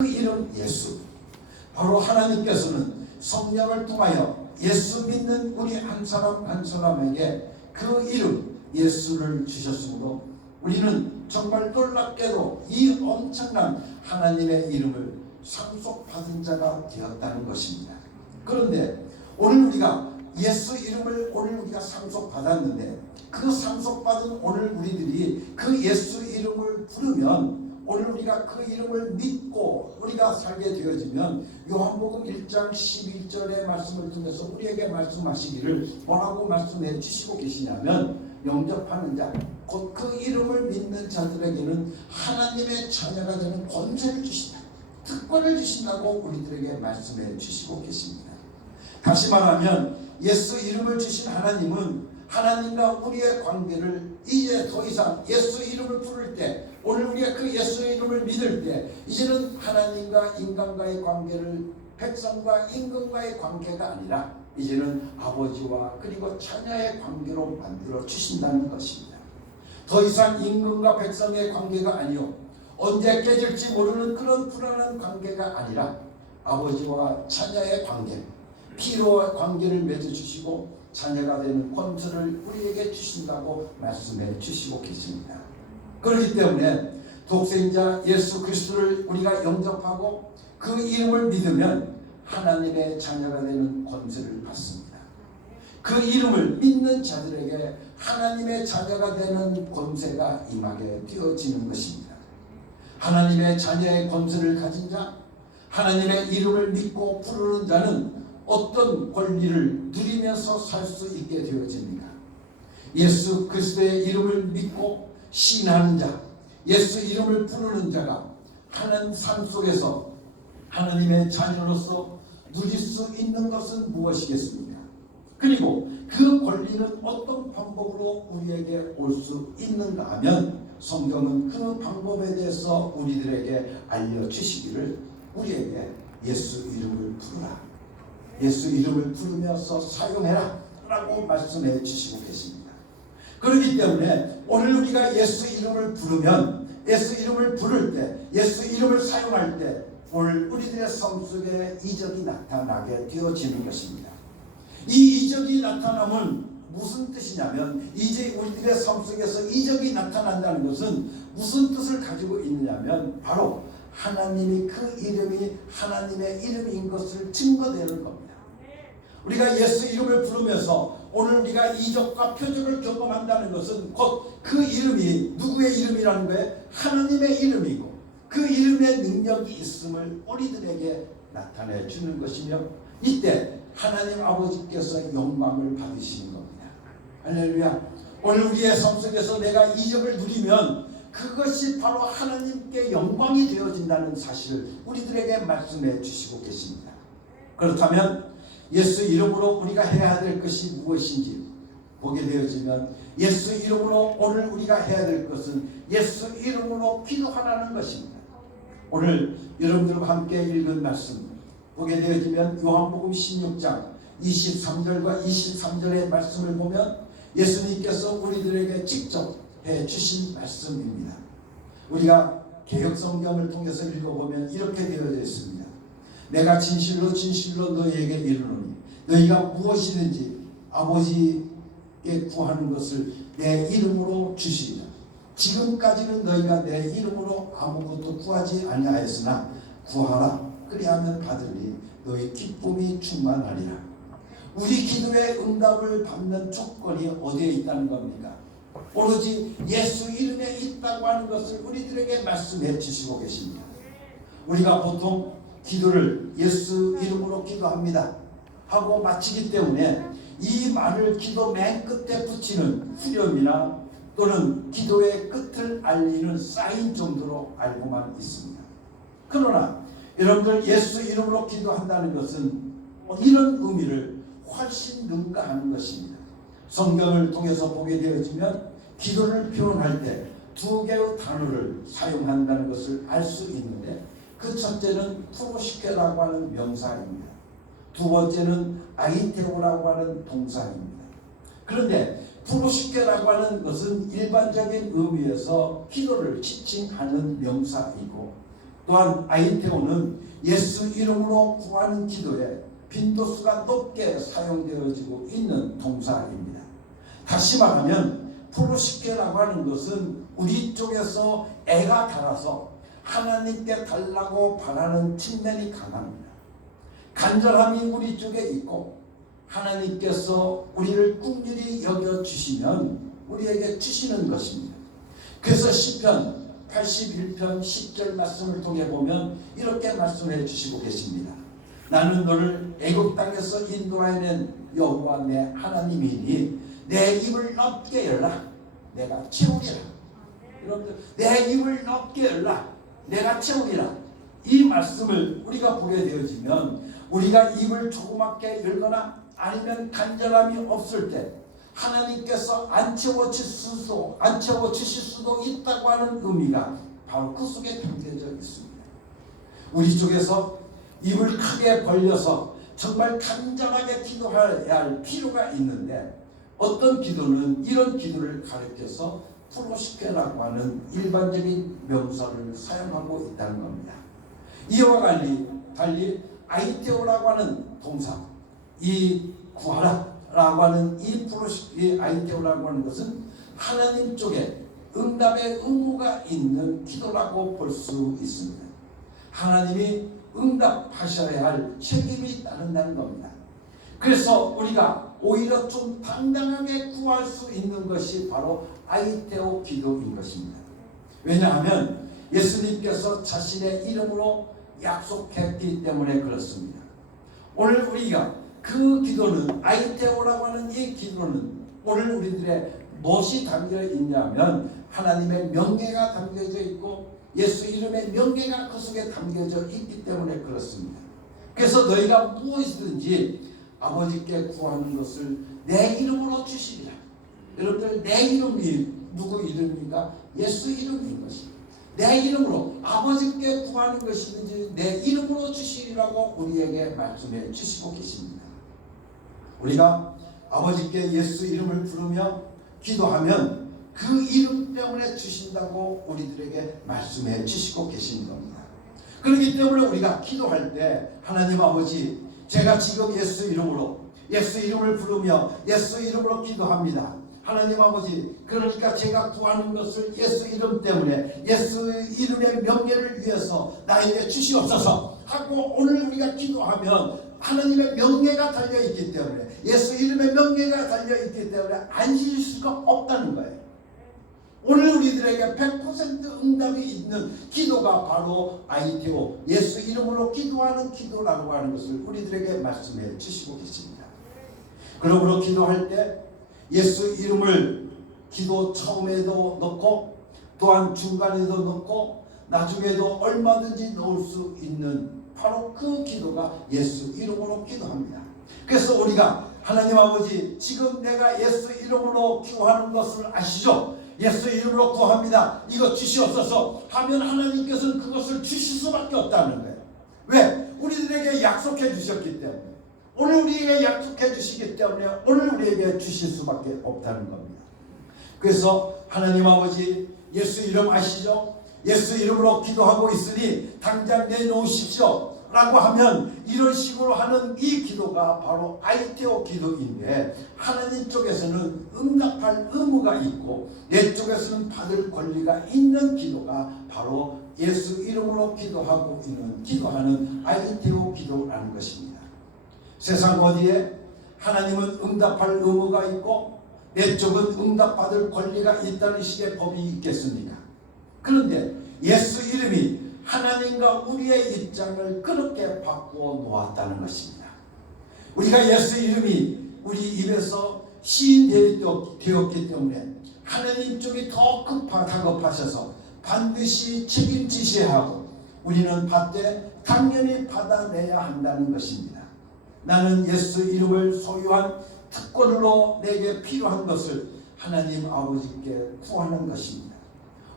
그 이름 예수, 바로 하나님께서는 성령을 통하여 예수 믿는 우리 한 사람 한 사람에게 그 이름 예수를 주셨으므로 우리는 정말 놀랍게도 이 엄청난 하나님의 이름을 상속받은 자가 되었다는 것입니다. 그런데 오늘 우리가 예수 이름을 오늘 우리가 상속받았는데, 그 상속받은 오늘 우리들이 그 예수 이름을 부르면, 오늘 우리가 그 이름을 믿고 우리가 살게 되어지면, 요한복음 1장 11절의 말씀을 통해서 우리에게 말씀하시기를 뭐라고 말씀해 주시고 계시냐면, 영접하는 자, 곧 그 이름을 믿는 자들에게는 하나님의 자녀가 되는 권세를 주신다, 특권을 주신다고 우리들에게 말씀해 주시고 계십니다. 다시 말하면 예수 이름을 주신 하나님은 하나님과 우리의 관계를 이제 더 이상 예수 이름을 부를 때, 오늘 우리가 그 예수 이름을 믿을 때, 이제는 하나님과 인간과의 관계를 백성과 임금과의 관계가 아니라 이제는 아버지와 그리고 자녀의 관계로 만들어 주신다는 것입니다. 더 이상 임금과 백성의 관계가 아니요, 언제 깨질지 모르는 그런 불안한 관계가 아니라 아버지와 자녀의 관계, 피로 관계를 맺어주시고 자녀가 되는 권세를 우리에게 주신다고 말씀해 주시고 계십니다. 그렇기 때문에 독생자 예수 그리스도를 우리가 영접하고 그 이름을 믿으면 하나님의 자녀가 되는 권세를 받습니다. 그 이름을 믿는 자들에게 하나님의 자녀가 되는 권세가 임하게 되어지는 것입니다. 하나님의 자녀의 권세를 가진 자, 하나님의 이름을 믿고 부르는 자는 어떤 권리를 누리면서 살 수 있게 되어집니까? 예수 그리스도의 이름을 믿고 신하는 자, 예수 이름을 부르는 자가 하나님 삶 속에서 하나님의 자녀로서 누릴 수 있는 것은 무엇이겠습니까? 그리고 그 권리는 어떤 방법으로 우리에게 올 수 있는가 하면, 성경은 그 방법에 대해서 우리들에게 알려주시기를 우리에게 예수 이름을 부르라, 예수 이름을 부르면서 사용해라 라고 말씀해 주시고 계십니다. 그렇기 때문에 오늘 우리가 예수 이름을 부르면, 예수 이름을 부를 때, 예수 이름을 사용할 때 오늘 우리들의 삶 속에 이적이 나타나게 되어지는 것입니다. 이 이적이 나타남은 무슨 뜻이냐면, 이제 우리들의 삶 속에서 이적이 나타난다는 것은 무슨 뜻을 가지고 있느냐면, 바로 하나님이 그 이름이 하나님의 이름인 것을 증거되는 겁니다. 우리가 예수 이름을 부르면서 오늘 우리가 이적과 표적을 경험한다는 것은 곧 그 이름이 누구의 이름이라는 거예요? 하나님의 이름이고, 그 이름의 능력이 있음을 우리들에게 나타내 주는 것이며, 이때 하나님 아버지께서 영광을 받으시는 겁니다. 할렐루야. 오늘 우리의 삶 속에서 내가 이적을 누리면 그것이 바로 하나님께 영광이 되어진다는 사실을 우리들에게 말씀해 주시고 계십니다. 그렇다면 예수 이름으로 우리가 해야 될 것이 무엇인지 보게 되어지면, 예수 이름으로 오늘 우리가 해야 될 것은 예수 이름으로 기도하라는 것입니다. 오늘 여러분들과 함께 읽은 말씀 보게 되어지면 요한복음 16장 23절과 23절의 말씀을 보면 예수님께서 우리들에게 직접 해주신 말씀입니다. 우리가 개역성경을 통해서 읽어보면 이렇게 되어져 있습니다. 내가 진실로 진실로 너희에게 이르노니 너희가 무엇이든지 아버지께 구하는 것을 내 이름으로 주시리라. 지금까지는 너희가 내 이름으로 아무것도 구하지 아니하였으나 구하라, 그리하면 받으리. 너희 기쁨이 충만하리라. 우리 기도의 응답을 받는 조건이 어디에 있다는 겁니까? 오로지 예수 이름에 있다고 하는 것을 우리들에게 말씀해 주시고 계십니다. 우리가 보통 기도를 예수 이름으로 기도합니다 하고 마치기 때문에 이 말을 기도 맨 끝에 붙이는 후렴이나 또는 기도의 끝을 알리는 사인 정도로 알고만 있습니다. 그러나 여러분들, 예수 이름으로 기도한다는 것은 이런 의미를 훨씬 능가하는 것입니다. 성경을 통해서 보게 되어지면 기도를 표현할 때 두 개의 단어를 사용한다는 것을 알 수 있는데, 그 첫째는 프로시케라고 하는 명사입니다. 두 번째는 아이테오라고 하는 동사입니다. 그런데 프로시케라고 하는 것은 일반적인 의미에서 기도를 지칭하는 명사이고, 또한 아인테오는 예수 이름으로 구하는 기도에 빈도수가 높게 사용되어지고 있는 동사입니다. 다시 말하면 프로시케라고 하는 것은 우리 쪽에서 애가 달아서 하나님께 달라고 바라는 측면이 강합니다. 간절함이 우리 쪽에 있고 하나님께서 우리를 긍휼히 여겨주시면 우리에게 주시는 것입니다. 그래서 시편 81편 10절 말씀을 통해 보면 이렇게 말씀해 주시고 계십니다. 나는 너를 애굽 땅에서 인도하여낸 여호와 내 하나님이니 내 입을 넓게 열라 내가 채우리라. 여러분들 내 입을 넓게 열라 내가 채우리라. 이 말씀을 우리가 보게 되어지면 우리가 입을 조그맣게 열거나 아니면 간절함이 없을 때 하나님께서 안 채워주실 수도 있다고 하는 의미가 바로 그 속에 담겨져 있습니다. 우리 쪽에서 입을 크게 벌려서 정말 간절하게 기도해야 할 필요가 있는데 어떤 기도는 이런 기도를 가리켜서 프로시케라고 하는 일반적인 명사를 사용하고 있다는 겁니다. 이와 달리 아이테오라고 하는 동사, 이 구하라라고 하는 이 아이테오라고 하는 것은 하나님 쪽에 응답의 의무가 있는 기도라고 볼 수 있습니다. 하나님이 응답하셔야 할 책임이 따른다는 겁니다. 그래서 우리가 오히려 좀 당당하게 구할 수 있는 것이 바로 아이테오 기도인 것입니다. 왜냐하면 예수님께서 자신의 이름으로 약속했기 때문에 그렇습니다. 오늘 우리가 그 기도는 아이테오라고 하는 이 기도는 오늘 우리들의 무엇이 담겨 있냐면 하나님의 명예가 담겨져 있고 예수 이름의 명예가 그 속에 담겨져 있기 때문에 그렇습니다. 그래서 너희가 무엇이든지 아버지께 구하는 것을 내 이름으로 주시리라. 여러분들 내 이름이 누구 이름입니까? 예수 이름인 것입니다. 내 이름으로 아버지께 구하는 것이든지 내 이름으로 주시리라고 우리에게 말씀해 주시고 계십니다. 우리가 아버지께 예수 이름을 부르며 기도하면 그 이름 때문에 주신다고 우리들에게 말씀해 주시고 계신 겁니다. 그렇기 때문에 우리가 기도할 때 하나님 아버지 제가 지금 예수 이름을 부르며 예수 이름으로 기도합니다. 하나님 아버지 그러니까 제가 구하는 것을 예수 이름 때문에 예수 이름의 명예를 위해서 나에게 주시옵소서 하고 오늘 우리가 기도하면 하나님의 명예가 달려있기 때문에 예수 이름의 명예가 달려있기 때문에 안 주실 수가 없다는 거예요. 오늘 우리들에게 100% 응답이 있는 기도가 바로 아이테오 예수 이름으로 기도하는 기도라고 하는 것을 우리들에게 말씀해 주시고 계십니다. 그러므로 기도할 때 예수 이름을 기도 처음에도 넣고 또한 중간에도 넣고 나중에도 얼마든지 넣을 수 있는 바로 그 기도가 예수 이름으로 기도합니다. 그래서 우리가 하나님 아버지 지금 내가 예수 이름으로 기도하는 것을 아시죠? 예수 이름으로 구합니다. 이거 주시옵소서 하면 하나님께서는 그것을 주실 수밖에 없다는 거예요. 왜? 우리들에게 약속해 주셨기 때문에 오늘 우리에게 약속해 주시기 때문에 오늘 우리에게 주실 수밖에 없다는 겁니다. 그래서 하나님 아버지 예수 이름 아시죠? 예수 이름으로 기도하고 있으니 당장 내놓으십시오 라고 하면 이런 식으로 하는 이 기도가 바로 아이테오 기도인데 하나님 쪽에서는 응답할 의무가 있고 내 쪽에서는 받을 권리가 있는 기도가 바로 예수 이름으로 기도하는 아이테오 기도라는 것입니다. 세상 어디에 하나님은 응답할 의무가 있고 내 쪽은 응답받을 권리가 있다는 식의 법이 있겠습니까? 그런데 예수 이름이 하나님과 우리의 입장을 그렇게 바꾸어 놓았다는 것입니다. 우리가 예수 이름이 우리 입에서 시인되었기 때문에 하나님 쪽이 더 다급하셔서 반드시 책임지셔야 하고 우리는 받되 당연히 받아내야 한다는 것입니다. 나는 예수 이름을 소유한 특권으로 내게 필요한 것을 하나님 아버지께 구하는 것입니다.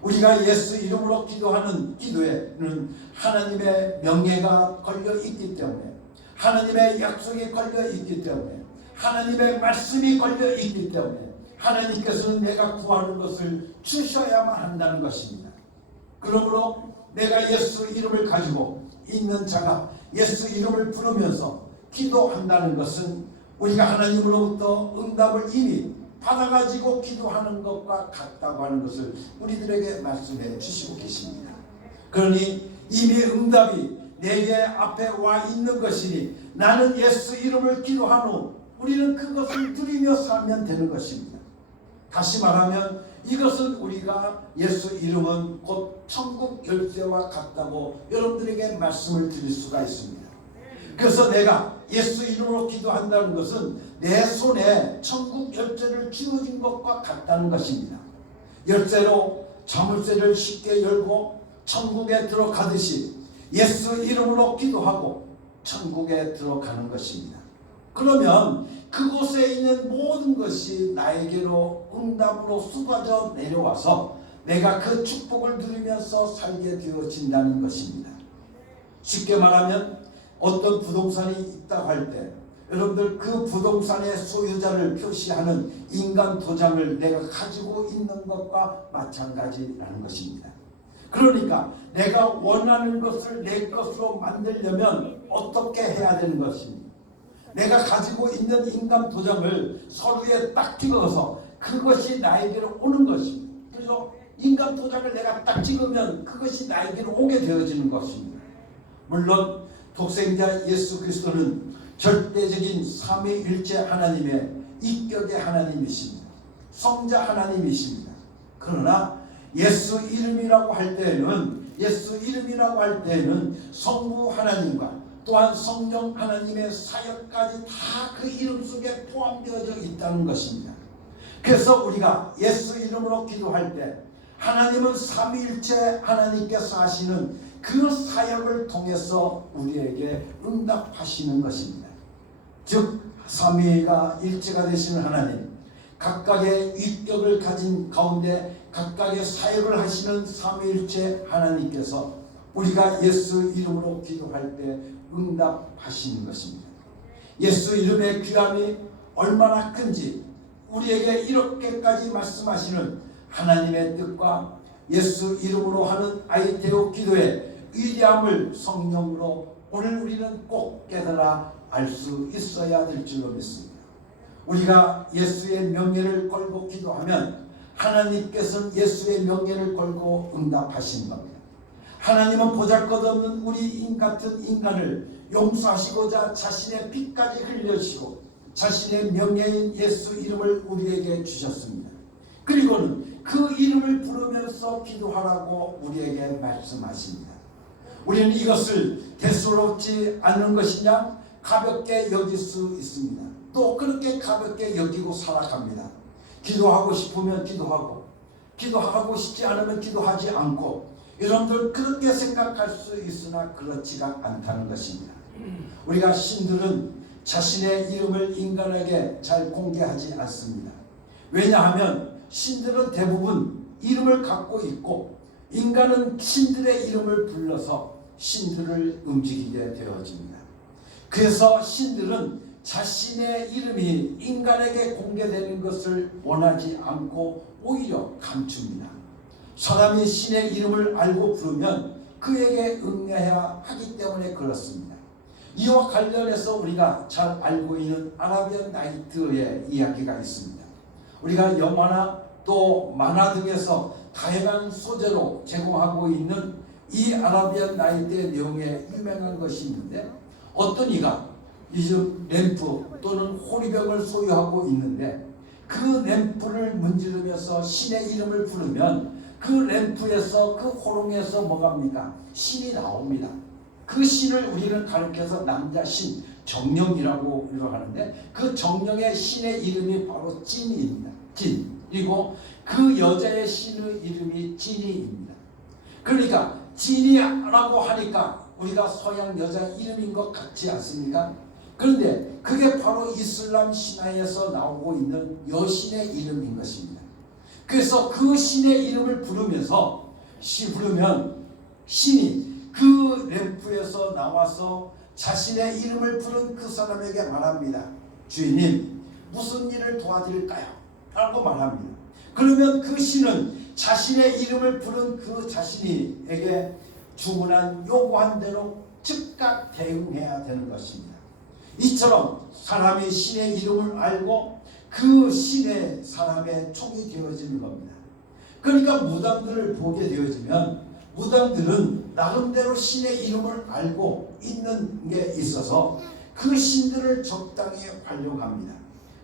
우리가 예수 이름으로 기도하는 기도에는 하나님의 명예가 걸려 있기 때문에 하나님의 약속이 걸려 있기 때문에 하나님의 말씀이 걸려 있기 때문에 하나님께서는 내가 구하는 것을 주셔야만 한다는 것입니다. 그러므로 내가 예수 이름을 가지고 있는 자가 예수 이름을 부르면서 기도한다는 것은 우리가 하나님으로부터 응답을 이미 받아가지고 기도하는 것과 같다고 하는 것을 우리들에게 말씀해 주시고 계십니다. 그러니 이미 응답이 내게 앞에 와 있는 것이니 나는 예수 이름을 기도한 후 우리는 그것을 누리며 살면 되는 것입니다. 다시 말하면 이것은 우리가 예수 이름은 곧 천국 열쇠와 같다고 여러분들에게 말씀을 드릴 수가 있습니다. 그래서 내가 예수 이름으로 기도한다는 것은 내 손에 천국 열쇠를 쥐어진 것과 같다는 것입니다. 열쇠로 자물쇠를 쉽게 열고 천국에 들어가듯이 예수 이름으로 기도하고 천국에 들어가는 것입니다. 그러면 그곳에 있는 모든 것이 나에게로 응답으로 쏟아져 내려와서 내가 그 축복을 누리면서 살게 되어진다는 것입니다. 쉽게 말하면 어떤 부동산이 있다고 할 때 여러분들 그 부동산의 소유자를 표시하는 인간 도장을 내가 가지고 있는 것과 마찬가지라는 것입니다. 그러니까 내가 원하는 것을 내 것으로 만들려면 어떻게 해야 되는 것입니까? 내가 가지고 있는 인간 도장을 서류에 딱 찍어서 그것이 나에게로 오는 것입니다. 그래서 인간 도장을 내가 딱 찍으면 그것이 나에게로 오게 되어지는 것입니다. 물론 독생자 예수 그리스도는 절대적인 삼위일체 하나님의 인격의 하나님이십니다. 성자 하나님이십니다. 그러나 예수 이름이라고 할 때에는 성부 하나님과 또한 성령 하나님의 사역까지 다 그 이름 속에 포함되어져 있다는 것입니다. 그래서 우리가 예수 이름으로 기도할 때 하나님은 삼위일체 하나님께서 하시는 그 사역을 통해서 우리에게 응답하시는 것입니다. 즉 삼위가 일체가 되시는 하나님, 각각의 위격을 가진 가운데 각각의 사역을 하시는 삼위일체 하나님께서 우리가 예수 이름으로 기도할 때 응답하시는 것입니다. 예수 이름의 귀함이 얼마나 큰지 우리에게 이렇게까지 말씀하시는 하나님의 뜻과 예수 이름으로 하는 아이테오 기도의 위대함을 성령으로 오늘 우리는 꼭 깨달아 알 수 있어야 될 줄로 믿습니다. 우리가 예수의 명예를 걸고 기도하면 하나님께서는 예수의 명예를 걸고 응답하시는 겁니다. 하나님은 보잘것없는 우리 같은 인간을 용서하시고자 자신의 피까지 흘려주시고 자신의 명예인 예수 이름을 우리에게 주셨습니다. 그리고는 그 이름을 부르면서 기도하라고 우리에게 말씀하십니다. 우리는 이것을 대수롭지 않는 것이냐 가볍게 여길 수 있습니다. 또 그렇게 가볍게 여기고 살아갑니다. 기도하고 싶으면 기도하고 기도하고 싶지 않으면 기도하지 않고 여러분들 그렇게 생각할 수 있으나 그렇지가 않다는 것입니다. 우리가 신들은 자신의 이름을 인간에게 잘 공개하지 않습니다. 왜냐하면 신들은 대부분 이름을 갖고 있고 인간은 신들의 이름을 불러서 신들을 움직이게 되어집니다. 그래서 신들은 자신의 이름이 인간에게 공개되는 것을 원하지 않고 오히려 감춥니다. 사람이 신의 이름을 알고 부르면 그에게 응해야 하기 때문에 그렇습니다. 이와 관련해서 우리가 잘 알고 있는 아라비안 나이트의 이야기가 있습니다. 우리가 영화나 또 만화 등에서 다양한 소재로 제공하고 있는 이 아라비안 나이트의 내용에 유명한 것이 있는데 어떤 이가 이 램프 또는 호리병을 소유하고 있는데 그 램프를 문지르면서 신의 이름을 부르면 그 램프에서 그 호롱에서 뭐갑니까? 신이 나옵니다. 그 신을 우리는 가르쳐서 남자 신, 정령이라고 하는데 그 정령의 신의 이름이 바로 진이입니다. 진. 그리고 그 여자의 신의 이름이 진이입니다. 그러니까 진이라고 하니까 우리가 서양 여자 이름인 것 같지 않습니까? 그런데 그게 바로 이슬람 신화에서 나오고 있는 여신의 이름인 것입니다. 그래서 그 신의 이름을 부르면서 부르면 신이 그 램프에서 나와서 자신의 이름을 부른 그 사람에게 말합니다. 주인님, 무슨 일을 도와드릴까요? 라고 말합니다. 그러면 그 신은 자신의 이름을 부른 그 자신에게 주문한 요구한 대로 즉각 대응해야 되는 것입니다. 이처럼 사람이 신의 이름을 알고 그 신의 사람의 총이 되어지는 겁니다. 그러니까 무당들을 보게 되어지면 무당들은 나름대로 신의 이름을 알고 있는 게 있어서 그 신들을 적당히 활용합니다.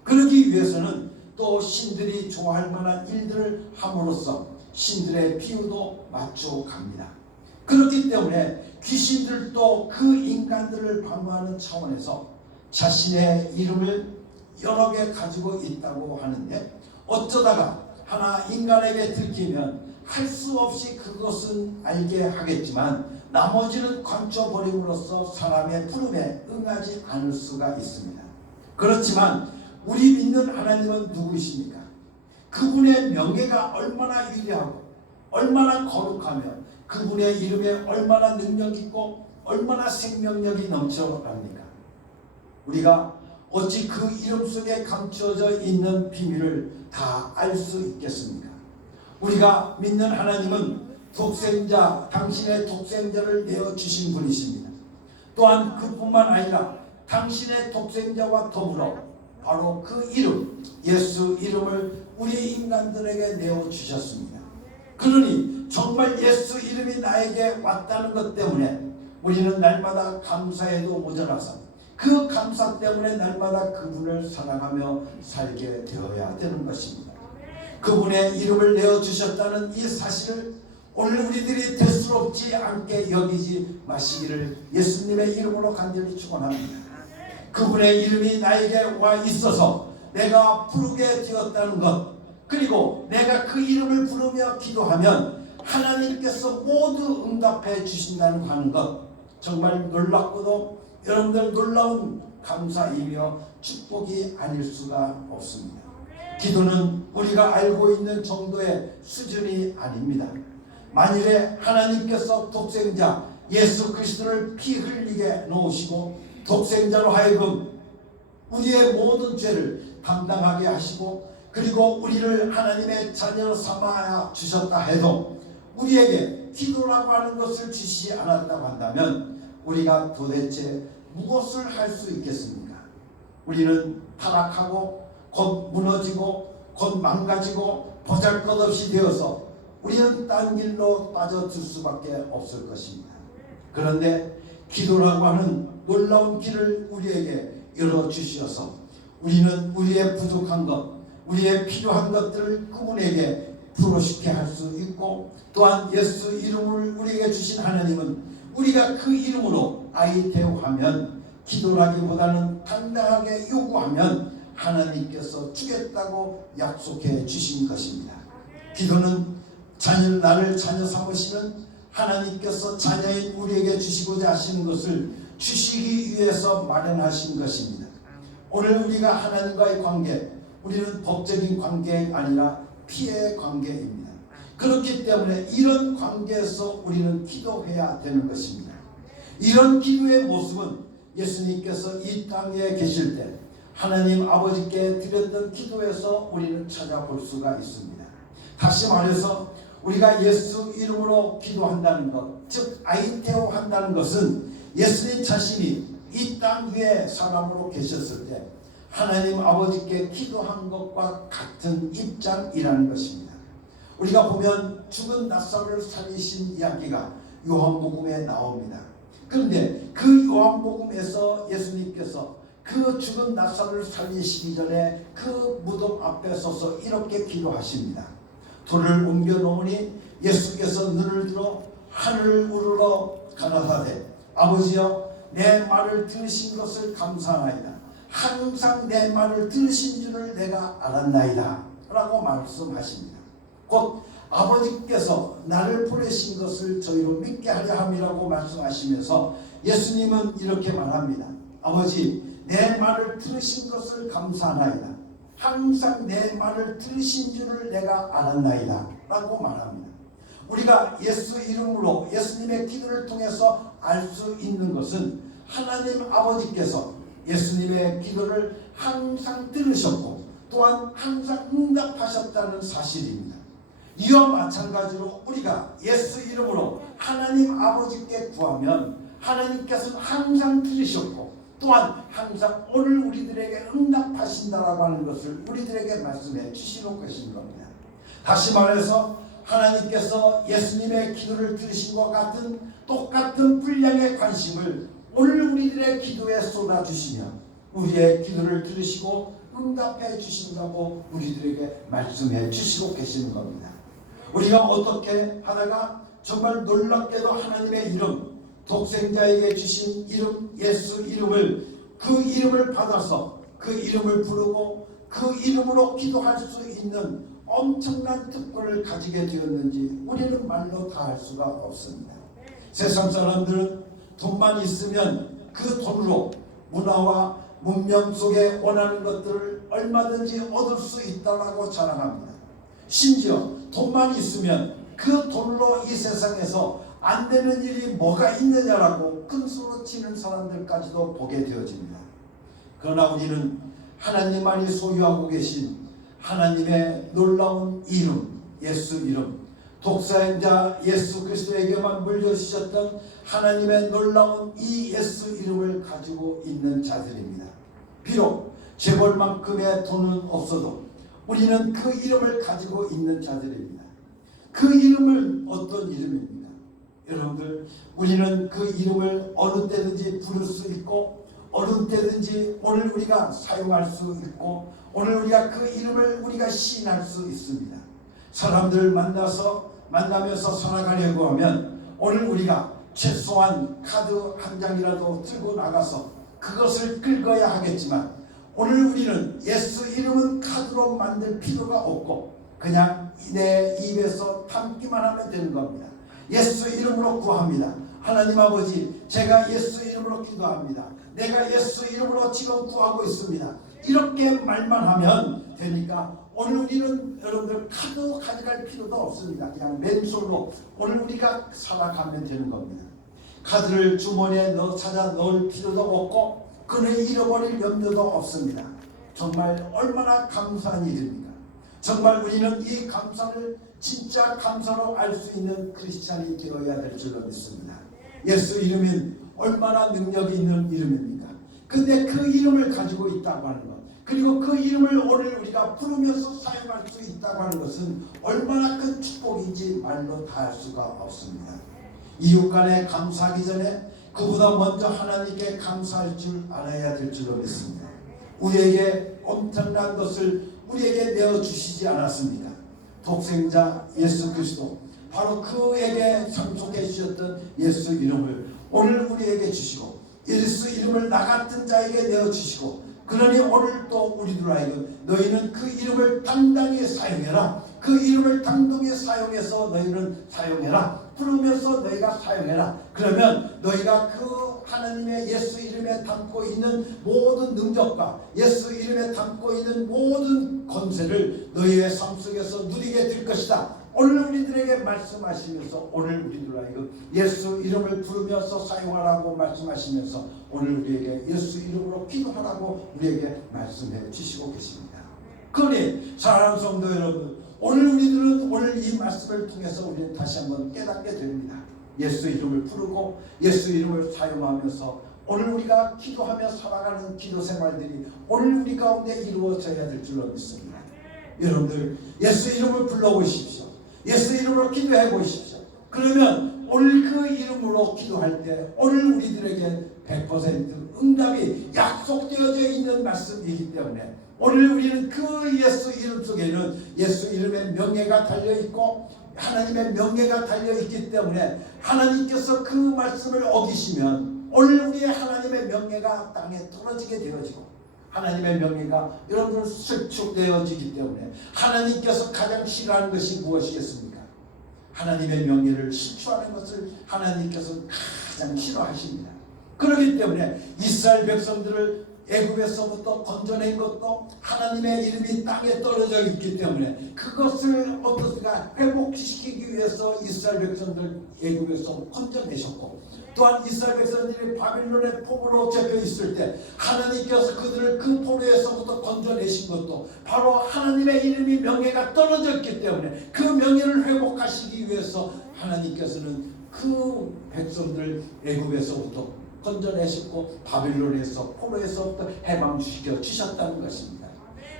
그러기 위해서는 또 신들이 좋아할 만한 일들을 함으로써 신들의 비유도 맞춰 갑니다. 그렇기 때문에 귀신들도 그 인간들을 방어하는 차원에서 자신의 이름을 여러 개 가지고 있다고 하는데, 어쩌다가 하나 인간에게 들키면 할 수 없이 그것은 알게 하겠지만 나머지는 감춰버림으로써 사람의 부름에 응하지 않을 수가 있습니다. 그렇지만 우리 믿는 하나님은 누구이십니까? 그분의 명예가 얼마나 위대하고 얼마나 거룩하며 그분의 이름에 얼마나 능력 있고 얼마나 생명력이 넘쳐납니까? 우리가 어찌 그 이름 속에 감춰져 있는 비밀을 다 알 수 있겠습니까? 우리가 믿는 하나님은 독생자, 당신의 독생자를 내어주신 분이십니다. 또한 그뿐만 아니라 당신의 독생자와 더불어 바로 그 이름, 예수 이름을 우리 인간들에게 내어주셨습니다. 그러니 정말 예수 이름이 나에게 왔다는 것 때문에 우리는 날마다 감사해도 모자라서 그 감사 때문에 날마다 그분을 사랑하며 살게 되어야 되는 것입니다. 그분의 이름을 내어주셨다는 이 사실을 오늘 우리들이 대수롭지 않게 여기지 마시기를 예수님의 이름으로 간절히 축원합니다. 그분의 이름이 나에게 와 있어서 내가 부르게 되었다는 것, 그리고 내가 그 이름을 부르며 기도하면 하나님께서 모두 응답해 주신다는 하는 것, 정말 놀랍고도 여러분들 놀라운 감사이며 축복이 아닐 수가 없습니다. 기도는 우리가 알고 있는 정도의 수준이 아닙니다. 만일에 하나님께서 독생자 예수 그리스도를 피 흘리게 놓으시고 독생자로 하여금 우리의 모든 죄를 담당하게 하시고 그리고 우리를 하나님의 자녀 삼아 주셨다 해도 우리에게 기도라고 하는 것을 주시지 않았다고 한다면 우리가 도대체 무엇을 할 수 있겠습니까? 우리는 타락하고 곧 무너지고 곧 망가지고 보잘것없이 되어서 우리는 딴 길로 빠져들 수밖에 없을 것입니다. 그런데 기도라고 하는 놀라운 길을 우리에게 열어주셔서 우리는 우리의 부족한 것, 우리의 필요한 것들을 그분에게 풀어시게 할 수 있고, 또한 예수 이름을 우리에게 주신 하나님은 우리가 그 이름으로 아이테오하면, 기도라기보다는 당당하게 요구하면 하나님께서 주겠다고 약속해 주신 것입니다. 기도는 나를 자녀 삼으시는 하나님께서 자녀인 우리에게 주시고자 하시는 것을 주시기 위해서 마련하신 것입니다. 오늘 우리가 하나님과의 관계, 우리는 법적인 관계가 아니라 피의 관계입니다. 그렇기 때문에 이런 관계에서 우리는 기도해야 되는 것입니다. 이런 기도의 모습은 예수님께서 이 땅에 계실 때 하나님 아버지께 드렸던 기도에서 우리는 찾아볼 수가 있습니다. 다시 말해서 우리가 예수 이름으로 기도한다는 것, 즉 아이테오 한다는 것은 예수님 자신이 이 땅 위에 사람으로 계셨을 때 하나님 아버지께 기도한 것과 같은 입장이라는 것입니다. 우리가 보면 죽은 나사로를 살리신 이야기가 요한복음에 나옵니다. 그런데 그 요한복음에서 예수님께서 그 죽은 나사로를 살리시기 전에 그 무덤 앞에 서서 이렇게 기도하십니다. 돌을 옮겨 놓으니 예수께서 눈을 들어 하늘을 우러러 가라사대 아버지여 내 말을 들으신 것을 감사하나이다. 항상 내 말을 들으신 줄을 내가 알았나이다 라고 말씀하십니다. 곧 아버지께서 나를 보내신 것을 저희로 믿게 하려 함이라고 말씀하시면서 예수님은 이렇게 말합니다. 아버지 내 말을 들으신 것을 감사하나이다. 항상 내 말을 들으신 줄을 내가 알았나이다 라고 말합니다. 우리가 예수 이름으로 예수님의 기도를 통해서 알 수 있는 것은 하나님 아버지께서 예수님의 기도를 항상 들으셨고 또한 항상 응답하셨다는 사실입니다. 이와 마찬가지로 우리가 예수 이름으로 하나님 아버지께 구하면 하나님께서는 항상 들으셨고 또한 항상 오늘 우리들에게 응답하신다라고 하는 것을 우리들에게 말씀해 주시는 것인 겁니다. 다시 말해서 하나님께서 예수님의 기도를 들으신 것 같은 똑같은 분량의 관심을 오늘 우리들의 기도에 쏟아주시며 우리의 기도를 들으시고 응답해 주신다고 우리들에게 말씀해 주시고 계시는 겁니다. 우리가 어떻게 하다가 정말 놀랍게도 하나님의 이름, 독생자에게 주신 이름 예수 이름을 그 이름을 받아서 그 이름을 부르고 그 이름으로 기도할 수 있는 엄청난 특권을 가지게 되었는지 우리는 말로 다 할 수가 없습니다. 세상 사람들은 돈만 있으면 그 돈으로 문화와 문명 속에 원하는 것들을 얼마든지 얻을 수 있다고 자랑합니다. 심지어 돈만 있으면 그 돈으로 이 세상에서 안 되는 일이 뭐가 있느냐라고 큰소리 치는 사람들까지도 보게 되어집니다. 그러나 우리는 하나님만이 소유하고 계신 하나님의 놀라운 이름, 예수 이름, 독생자 예수 그리스도에게만 물려주셨던 하나님의 놀라운 이 예수 이름을 가지고 있는 자들입니다. 비록 재벌만큼의 돈은 없어도 우리는 그 이름을 가지고 있는 자들입니다. 그 이름은 어떤 이름입니까? 여러분들, 우리는 그 이름을 어느 때든지 부를 수 있고 어느 때든지 오늘 우리가 사용할 수 있고 오늘 우리가 그 이름을 우리가 시인할 수 있습니다. 사람들 만나면서 살아가려고 하면 오늘 우리가 최소한 카드 한 장이라도 들고 나가서 그것을 긁어야 하겠지만 오늘 우리는 예수 이름은 카드로 만들 필요가 없고 그냥 내 입에서 담기만 하면 되는 겁니다. 예수 이름으로 구합니다. 하나님 아버지, 제가 예수 이름으로 기도합니다. 내가 예수 이름으로 지금 구하고 있습니다. 이렇게 말만 하면 되니까 오늘 우리는 여러분들 카드 가져갈 필요도 없습니다. 그냥 맨손으로 오늘 우리가 살아가면 되는 겁니다. 카드를 주머니에 찾아 넣을 필요도 없고 그는 잃어버릴 염려도 없습니다. 정말 얼마나 감사한 일입니까? 정말 우리는 이 감사를 진짜 감사로 알 수 있는 크리스찬이 되어야 될 줄로 믿습니다. 예수 이름은 얼마나 능력이 있는 이름입니까? 근데 그 이름을 가지고 있다고 하는 것, 그리고 그 이름을 오늘 우리가 부르면서 사용할 수 있다고 하는 것은 얼마나 큰 축복인지 말로 다 할 수가 없습니다. 이웃 간에 감사하기 전에 그보다 먼저 하나님께 감사할 줄 알아야 될 줄로 믿습니다. 우리에게 엄청난 것을 우리에게 내어주시지 않았습니까? 독생자 예수 그리스도, 바로 그에게 상속해 주셨던 예수 이름을 오늘 우리에게 주시고 예수 이름을 나 같은 자에게 내어주시고, 그러니 오늘 또 우리들 하여금 너희는 그 이름을 당당히 사용해라. 그 이름을 당당히 사용해서 너희는 사용해라. 부르면서 너희가 사용해라. 그러면 너희가 그 하나님의 예수 이름에 담고 있는 모든 능력과 예수 이름에 담고 있는 모든 권세를 너희의 삶 속에서 누리게 될 것이다. 오늘 우리들에게 말씀하시면서 오늘 우리들 하여금 예수 이름을 부르면서 사용하라고 말씀하시면서 오늘 우리에게 예수 이름으로 기도하라고 우리에게 말씀해 주시고 계십니다. 그러니 사랑하는 성도 여러분, 오늘 우리들은 오늘 이 말씀을 통해서 우리는 다시 한번 깨닫게 됩니다. 예수 이름을 부르고 예수 이름을 사용하면서 오늘 우리가 기도하며 살아가는 기도 생활들이 오늘 우리 가운데 이루어져야 될 줄로 믿습니다. 여러분들 예수 이름을 불러보십시오. 예수 이름으로 기도해 보십시오. 그러면 오늘 그 이름으로 기도할 때 오늘 우리들에게 100% 응답이 약속되어져 있는 말씀이기 때문에 오늘 우리는 그 예수 이름 속에는 예수 이름의 명예가 달려있고 하나님의 명예가 달려있기 때문에 하나님께서 그 말씀을 어기시면 오늘 우리의 하나님의 명예가 땅에 떨어지게 되어지고 하나님의 명예가 여러분들 슬축되어지기 때문에 하나님께서 가장 싫어하는 것이 무엇이겠습니까? 하나님의 명예를 실추하는 것을 하나님께서 가장 싫어하십니다. 그렇기 때문에 이스라엘 백성들을 애굽에서부터 건져낸 것도 하나님의 이름이 땅에 떨어져 있기 때문에 그것을 어떻게 회복시키기 위해서 이스라엘 백성들 애굽에서 건져내셨고, 또한 이스라엘 백성들이 바빌론의 포로로 잡혀 있을 때 하나님께서 그들을 그 포로에서부터 건져내신 것도 바로 하나님의 이름이 명예가 떨어졌기 때문에 그 명예를 회복하시기 위해서 하나님께서는 그 백성들 애굽에서부터 건져내셨고 바빌론에서 포로에서부터 해방시켜 주셨다는 것입니다.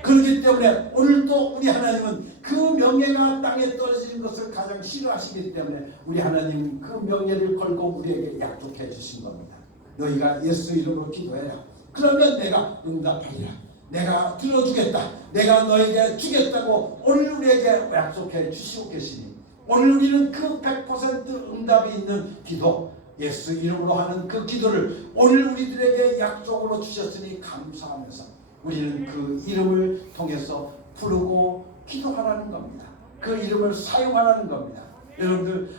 그렇기 때문에 오늘도 우리 하나님은 그 명예가 땅에 떨어지는 것을 가장 싫어하시기 때문에 우리 하나님은 그 명예를 걸고 우리에게 약속해 주신 겁니다. 너희가 예수 이름으로 기도해라. 그러면 내가 응답하리라. 내가 들어주겠다. 내가 너에게 주겠다고 오늘 우리에게 약속해 주시고 계시니 오늘 우리는 그 100% 응답이 있는 기도, 예수 이름으로 하는 그 기도를 오늘 우리들에게 약속으로 주셨으니 감사하면서 우리는 그 이름을 통해서 부르고 기도하라는 겁니다. 그 이름을 사용하라는 겁니다. 여러분들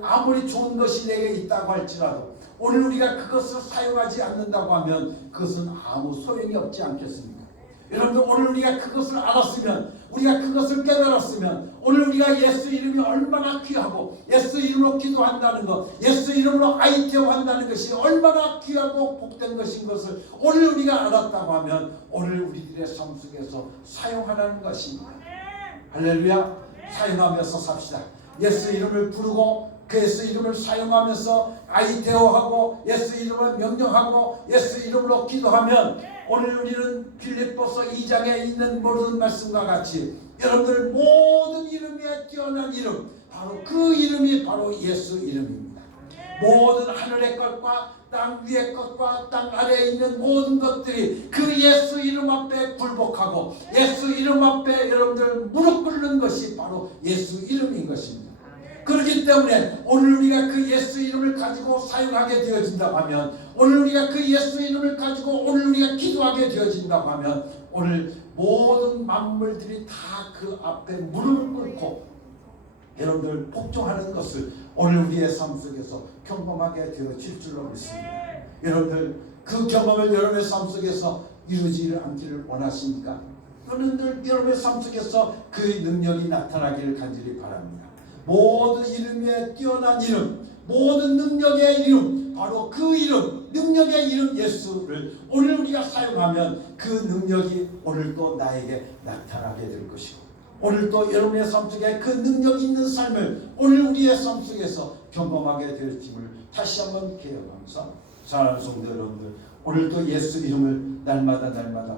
아무리 좋은 것이 내게 있다고 할지라도 오늘 우리가 그것을 사용하지 않는다고 하면 그것은 아무 소용이 없지 않겠습니까? 여러분들 오늘 우리가 그것을 알았으면, 우리가 그것을 깨달았으면 오늘 우리가 예수 이름이 얼마나 귀하고 예수 이름으로 기도한다는 것, 예수 이름으로 아이테오 한다는 것이 얼마나 귀하고 복된 것인 것을 오늘 우리가 알았다고 하면 오늘 우리들의 삶 속에서 사용하라는 것입니다. 할렐루야. 사용하면서 삽시다. 예수 이름을 부르고 그 예수 이름을 사용하면서 아이테오하고 예수 이름을 명령하고 예수 이름으로 기도하면 오늘 우리는 빌립보서 2장에 있는 모든 말씀과 같이 여러분들 모든 이름에 뛰어난 이름, 바로 그 이름이 바로 예수 이름입니다. 모든 하늘의 것과 땅 위의 것과 땅 아래에 있는 모든 것들이 그 예수 이름 앞에 굴복하고 예수 이름 앞에 여러분들 무릎 꿇는 것이 바로 예수 이름인 것입니다. 그렇기 때문에 오늘 우리가 그 예수 이름을 가지고 사용하게 되어진다고 하면, 오늘 우리가 그 예수 이름을 가지고 오늘 우리가 기도하게 되어진다고 하면 오늘 모든 만물들이 다 그 앞에 무릎을 꿇고 여러분들 복종하는 것을 오늘 우리의 삶 속에서 경험하게 되어질 줄로 믿습니다. 여러분들 그 경험을 여러분의 삶 속에서 이루지 않기를 원하십니까? 여러분들 여러분의 삶 속에서 그 능력이 나타나기를 간절히 바랍니다. 모든 이름에 뛰어난 이름, 모든 능력의 이름, 바로 그 이름, 능력의 이름 예수를 오늘 우리가 사용하면 그 능력이 오늘도 나에게 나타나게 될 것이고, 오늘도 여러분의 삶 속에 그 능력 있는 삶을 오늘 우리의 삶 속에서 경험하게 될 줄을 다시 한번 기억하면서, 사랑하는 성도 여러분들, 오늘도 예수 이름을 날마다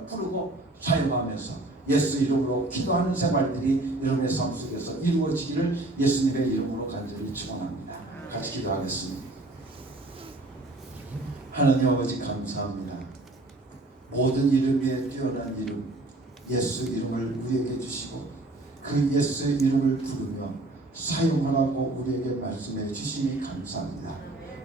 부르고 사용하면서 예수 이름으로 기도하는 생활들이 여러분의 삶 속에서 이루어지기를 예수님의 이름으로 간절히 축원합니다. 같이 기도하겠습니다. 하나님 아버지 감사합니다. 모든 이름에 뛰어난 이름 예수 이름을 우리에게 주시고 그 예수의 이름을 부르며 사용하라고 우리에게 말씀해 주시니 감사합니다.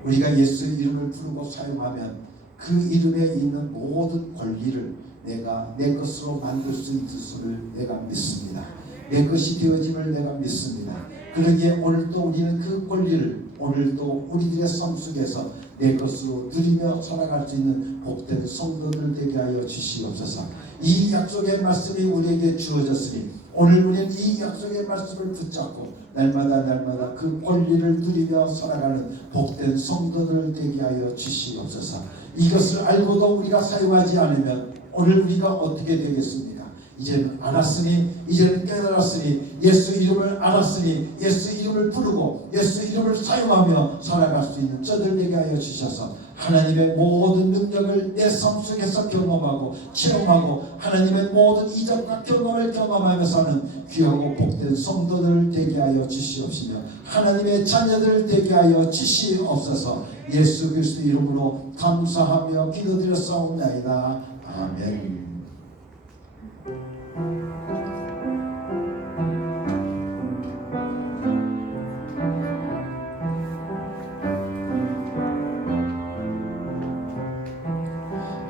우리가 예수 이름을 부르고 사용하면 그 이름에 있는 모든 권리를 내가 내 것으로 만들 수 있음을 내가 믿습니다. 내 것이 되어짐을 내가 믿습니다. 그러기에 오늘도 우리는 그 권리를 오늘도 우리들의 삶 속에서 내 것으로 누리며 살아갈 수 있는 복된 성도들 되게 하여 주시옵소서. 이 약속의 말씀이 우리에게 주어졌으니 오늘 우리는 이 약속의 말씀을 붙잡고 날마다 그 권리를 누리며 살아가는 복된 성도들 되게 하여 주시옵소서. 이것을 알고도 우리가 사용하지 않으면 오늘 우리가 어떻게 되겠습니까? 이제는 알았으니, 이제는 깨달았으니, 예수 이름을 알았으니 예수 이름을 부르고 예수 이름을 사용하며 살아갈 수 있는 저들 되게 하여 주셔서 하나님의 모든 능력을 내 삶 속에서 경험하고 체험하고 하나님의 모든 이적과 경험을 경험하며 사는 귀하고 복된 성도들 되게 하여 주시옵시며 하나님의 자녀들 되게 하여 주시옵소서. 예수 그리스도 이름으로 감사하며 기도드렸사옵나이다. 아멘.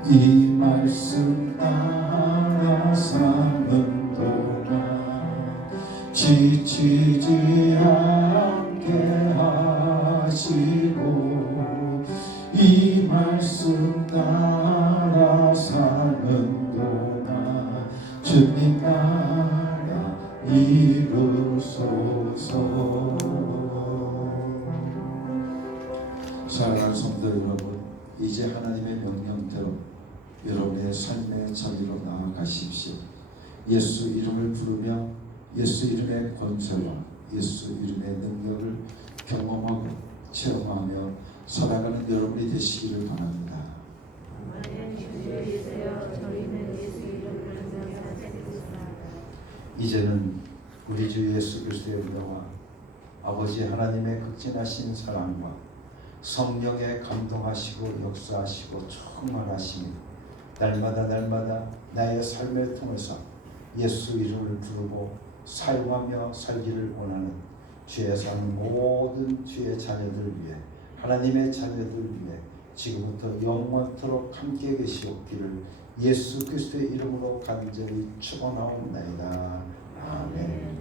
이 말씀 나라 삼은도다 지치지 않게 하시고 이 말씀 따라 사는 동안 주님 나라 이루소서. 사랑하는 성도 여러분, 이제 하나님의 명령대로 여러분의 삶의 자리로 나아가십시오. 예수 이름을 부르며 예수 이름의 권세와 예수 이름의 능력을 경험하고 체험하며 살아가는 여러분이 되시기를 바랍니다. 이제는 우리 주 예수 그리스도의 은혜와 아버지 하나님의 극진하신 사랑과 성령에 감동하시고 역사하시고 충만하심이 날마다 나의 삶을 통해서 예수 이름을 부르고 사용하며 살기를 원하는 주의 사는 모든 주의 자녀들 위해 하나님의 자녀들 위해 지금부터 영원토록 함께 계시옵기를 예수 그리스도의 이름으로 간절히 축원하옵나이다. 아멘.